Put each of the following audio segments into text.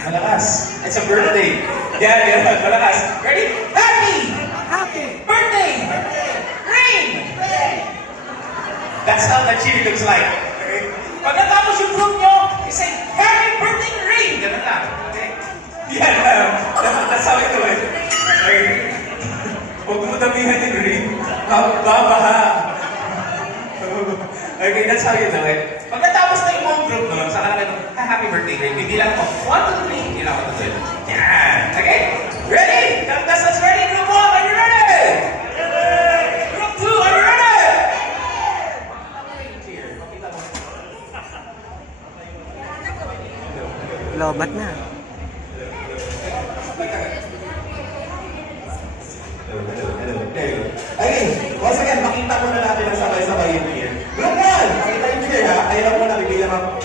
Malakas. It's a birthday. Yan. Malakas. Ready? Happy! Happy! Birthday! Rain! That's how the cheer looks like. Okay? Pag natapos yung group nyo, you say, Happy Birthday Rain! Ganun lang. Okay? Yan. That's how we do it. Okay? Huwag mo damihan yung rain. Babaha. Okay, that's how you do it. Pag natapos na yung buong group nun, saka lang ito, Happy Birthday Rain. Hindi lang ako, 1, 2, 3. Hindi lang ako to do it. Yan. Okay? Ready? Contestants ready? Group 1, are you ready? Group 2, are you ready? Cheer. Pakita mo. Lobat na. Hello. Okay, once again, makita mo na natin ang sabay-sabay yung cheer. Group 1, makita yung cheer ha. Ayun lang muna, bigyan ako.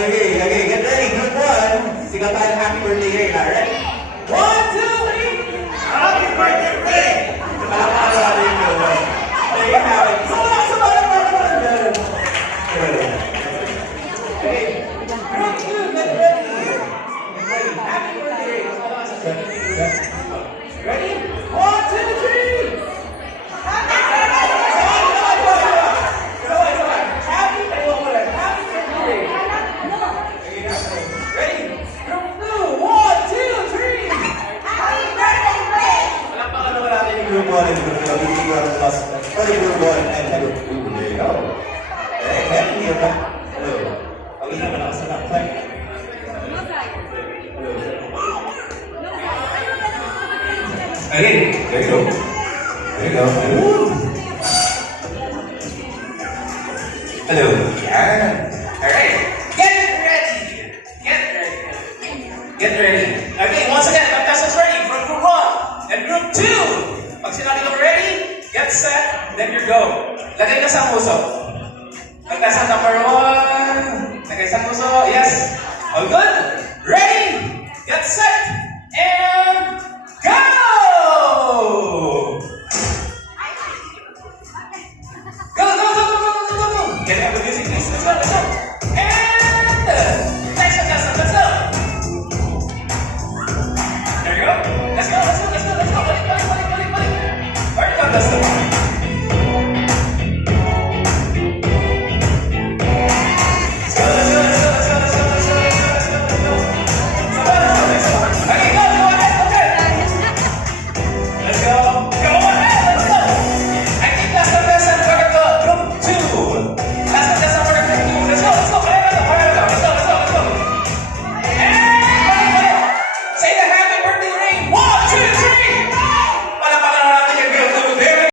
Okay, get ready. Group 1, sigaw tayo Happy Birthday Rain ha. Ready? 1, 2, 3! Happy Birthday Rain! Palakpakan natin yung group 1. There you have it. Sabay! Okay. Group 2, get ready. Happy birthday! Ready? 1, 2, 3! Happy birthday! Ready? Group 2, 1, 2, 3! Happy birthday! Palakpakan naman natin yung group 1 and group 2. Bibigyan ko ang plus. Ready, group 1 and group 2. There you go. Hey, happy ba? Hello. Pag isa malakas na lang. Okay, there you go. There you go. Hello. Yeah. Alright. Get ready. Get ready. Get ready. Okay, once again, contestants ready from group 1 and group 2. Pag sinabi ko ready, get set, then you go. Lagay ka sa puso. Contestant number 1. Lagay sa puso. Yes. All good? Ready? Get set. And go! Go! Get out the music, please. Let's go.